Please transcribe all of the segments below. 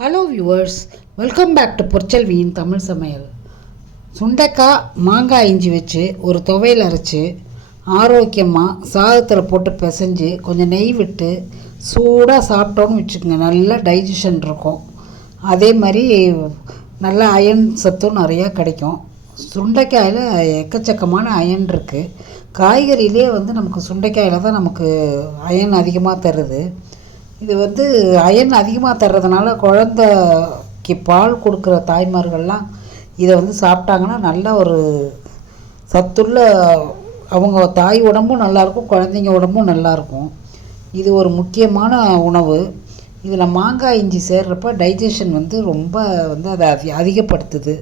Hello viewers, welcome back to பொற்செல்வியின் தமிழ் சமையல். சுண்டைக்காய் மாங்காய் இஞ்சி வச்சு ஒரு துவையல் அரைச்சி ஆரோக்கியமாக சாதத்தில் போட்டு பிசைஞ்சு கொஞ்சம் நெய் விட்டு சூடாக சாப்பிட்டோன்னு வச்சுக்கோங்க, நல்லா டைஜஷன் இருக்கும். அதே மாதிரி நல்ல அயன் சத்தும் நிறையா கிடைக்கும். சுண்டைக்காயில் எக்கச்சக்கமான அயன் இருக்குது. காய்கறியிலே நமக்கு சுண்டைக்காயில் தான் நமக்கு அயன் அதிகமாக தருது. இது அயன் அதிகமாக தர்றதுனால குழந்தைக்கு பால் கொடுக்குற தாய்மார்கள்லாம் இதை சாப்பிட்டாங்கன்னா நல்ல ஒரு சத்துள்ள அவங்க தாய் உடம்பும் நல்லாயிருக்கும், குழந்தைங்க உடம்பும் நல்லாயிருக்கும். இது ஒரு முக்கியமான உணவு. இதில் மாங்காய் இஞ்சி சேர்றப்ப டைஜஷன் ரொம்ப அதை அதிகப்படுத்துது.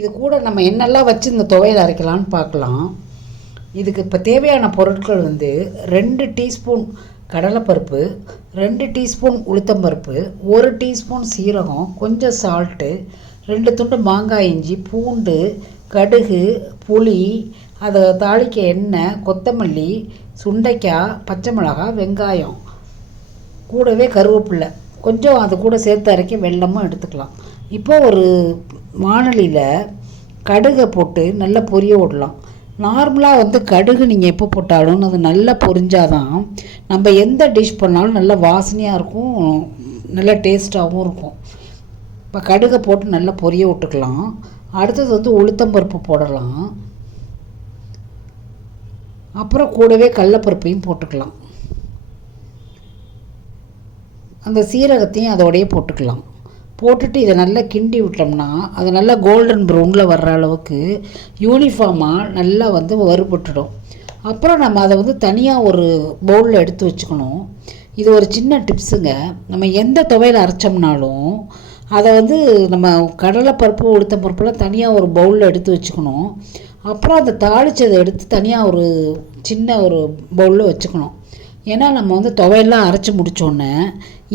இது கூட நம்ம என்னெல்லாம் வச்சு இந்த துவையல் அரைக்கலான்னு பார்க்கலாம். இதுக்கு இப்போ தேவையான பொருட்கள் 2 டீஸ்பூன் கடலைப்பருப்பு, 2 டீஸ்பூன் உளுத்தம்பருப்பு, 1 டீஸ்பூன் சீரகம், கொஞ்சம் சால்ட்டு, 2 துண்டு மாங்காய் இஞ்சி, பூண்டு, கடுகு, புளி, அதை தாளிக்க எண்ணெய், கொத்தமல்லி, சுண்டைக்காய், பச்சை மிளகாய், வெங்காயம், கூடவே கருவேப்பிலை, கொஞ்சம் அது கூட சேர்த்து அரைக்க வெல்லமும் எடுத்துக்கலாம். இப்போ ஒரு வாணலியில் கடுகை போட்டு நல்லா பொரிய விடலாம். நார்மலாக கடுகு நீங்கள் எப்போ போட்டாலும் அது நல்லா பொரிஞ்சாதான் நம்ம எந்த டிஷ் பண்ணாலும் நல்லா வாசனையாக இருக்கும், நல்லா டேஸ்ட்டாகவும் இருக்கும். இப்போ கடுகை போட்டு நல்லா பொரிய விட்டுக்கலாம். அடுத்தது உளுத்தம்பருப்பு போடலாம். அப்புறம் கூடவே கடலைப்பருப்பையும் போட்டுக்கலாம். அந்த சீரகத்தையும் அதோடையே போட்டுக்கலாம். போட்டுட்டு இதை நல்லா கிண்டி விட்டோம்னா அது நல்லா கோல்டன் ப்ரௌனில் வர்ற அளவுக்கு யூனிஃபார்மாக நல்லா வறுபட்டுடும். அப்புறம் நம்ம அதை தனியாக ஒரு பவுலில் எடுத்து வச்சுக்கணும். இது ஒரு சின்ன டிப்ஸுங்க. நம்ம எந்த துவையில் அரைச்சோம்னாலும் அதை நம்ம கடலைப்பருப்பு உளுத்தம்பருப்புலாம் தனியாக ஒரு பவுலில் எடுத்து வச்சுக்கணும். அப்புறம் அதை தாளித்ததை எடுத்து தனியாக ஒரு சின்ன ஒரு பவுலில் வச்சுக்கணும். ஏன்னா நம்ம துவையெல்லாம் அரைச்சி முடித்தோன்னே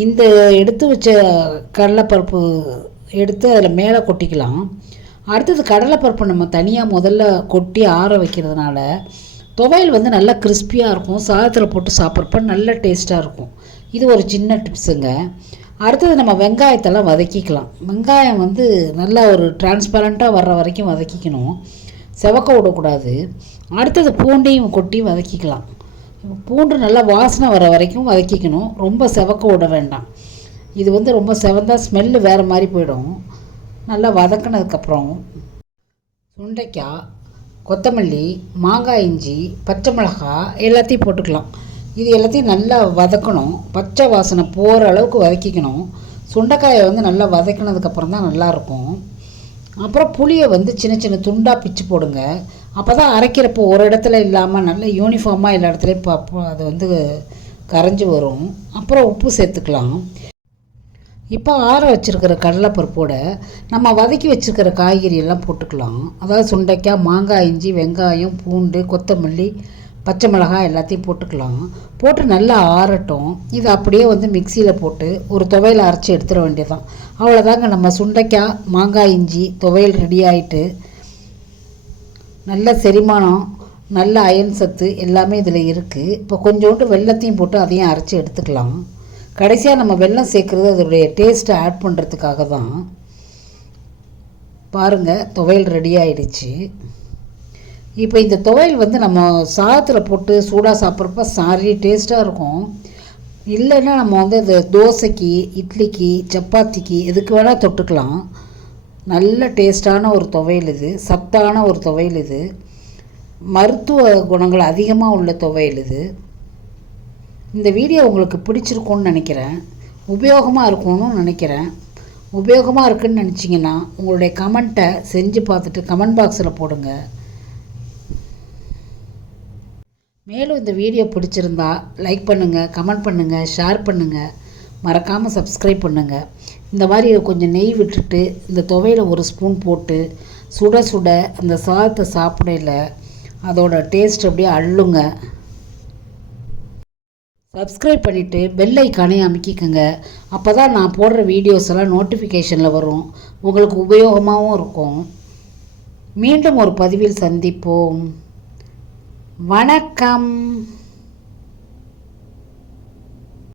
இந்த எடுத்து வச்ச கடலைப்பருப்பு எடுத்து அதில் மேலே கொட்டிக்கலாம். அடுத்தது கடலைப்பருப்பு நம்ம தனியாக முதல்ல கொட்டி ஆற வைக்கிறதுனால துவையல் நல்லா கிறிஸ்பியாக இருக்கும். சாதத்தில் போட்டு சாப்பிட்றப்ப நல்ல டேஸ்ட்டாக இருக்கும். இது ஒரு சின்ன டிப்ஸுங்க. அடுத்தது நம்ம வெங்காயத்தெல்லாம் வதக்கிக்கலாம். வெங்காயம் நல்லா ஒரு டிரான்ஸ்பரண்ட்டாக வர்ற வரைக்கும் வதக்கிக்கணும், செவக்க விடக்கூடாது. அடுத்தது பூண்டையும் கொட்டி வதக்கிக்கலாம். பூண்டு நல்லா வாசனை வர வரைக்கும் வதக்கிக்கணும், ரொம்ப செவக்க விட வேண்டாம். இது ரொம்ப செவந்தால் ஸ்மெல்லு வேறு மாதிரி போயிடும். நல்லா வதக்கினதுக்கப்புறம் சுண்டைக்காய், கொத்தமல்லி, மாங்காய் இஞ்சி, பச்சை மிளகாய் எல்லாத்தையும் போட்டுக்கலாம். இது எல்லாத்தையும் நல்லா வதக்கணும், பச்சை வாசனை போகிற அளவுக்கு வதக்கிக்கணும். சுண்டைக்காயை நல்லா வதக்கினதுக்கப்புறம் தான் நல்லாயிருக்கும். அப்புறம் புளியை சின்ன சின்ன துண்டாக பிச்சு போடுங்க. அப்போ தான் அரைக்கிறப்போ ஒரு இடத்துல இல்லாமல் நல்ல யூனிஃபார்மாக எல்லா இடத்துலையும் அது கரைஞ்சி வரும். அப்புறம் உப்பு சேர்த்துக்கலாம். இப்போ ஆற வச்சுருக்கிற கடலைப்பருப்போட நம்ம வதக்கி வச்சுருக்கிற காய்கறி எல்லாம் போட்டுக்கலாம். அதாவது சுண்டைக்காய், மாங்காய் இஞ்சி, வெங்காயம், பூண்டு, கொத்தமல்லி, பச்சை மிளகாய் எல்லாத்தையும் போட்டுக்கலாம். போட்டு நல்லா ஆறட்டும். இது அப்படியே மிக்சியில் போட்டு ஒரு துவையல் அரைச்சி எடுத்துட வேண்டியதான். அவ்வளோதாங்க, நம்ம சுண்டைக்காய் மாங்காய் இஞ்சி துவையல் ரெடி ஆகிட்டு. நல்ல செரிமானம், நல்ல அயன் சத்து எல்லாமே இதில் இருக்குது. இப்போ கொஞ்சோண்டு வெல்லத்தையும் போட்டு அதையும் அரைச்சி எடுத்துக்கலாம். கடைசியாக நம்ம வெல்லம் சேர்க்குறது அதோடைய டேஸ்ட்டை ஆட் பண்ணுறதுக்காக தான். பாருங்கள், துவையல் ரெடி ஆகிடுச்சு. இப்போ இந்த துவையல் நம்ம சாதத்தில் போட்டு சூடாக சாப்பிட்றப்ப சாரி டேஸ்ட்டாக இருக்கும். இல்லைன்னா நம்ம இது தோசைக்கு, இட்லிக்கு, சப்பாத்திக்கு எதுக்கு வேணால் தொட்டுக்கலாம். நல்ல டேஸ்டான ஒரு துவையல் இது, சத்தான ஒரு துவையல் இது, மருத்துவ குணங்கள் அதிகமாக உள்ள துவையல் இது. இந்த வீடியோ உங்களுக்கு பிடிச்சிருக்கும்னு நினைக்கிறேன், உபயோகமாக இருக்கும்னு நினைக்கிறேன். உபயோகமாக இருக்குதுன்னு நினச்சிங்கன்னா உங்களுடைய கமெண்ட்டை செஞ்சு பார்த்துட்டு கமெண்ட் பாக்ஸில் போடுங்க. மேலும் இந்த வீடியோ பிடிச்சிருந்தா லைக் பண்ணுங்கள், கமெண்ட் பண்ணுங்கள், ஷேர் பண்ணுங்கள், மறக்காமல் சப்ஸ்கிரைப் பண்ணுங்கள். இந்த மாதிரி கொஞ்சம் நெய் விட்டுட்டு இந்த துவையில் ஒரு ஸ்பூன் போட்டு சுட சுட அந்த சாதத்தை சாப்பிடல அதோட டேஸ்ட் அப்படியே அள்ளுங்க. சப்ஸ்கிரைப் பண்ணிவிட்டு பெல் ஐக்கானே அமைக்கிக்கங்க. அப்போ தான் நான் போடுற வீடியோஸ் எல்லாம் நோட்டிஃபிகேஷனில் வரும், உங்களுக்கு உபயோகமாகவும் இருக்கும். மீண்டும் ஒரு பதிவில் சந்திப்போம். வணக்கம்.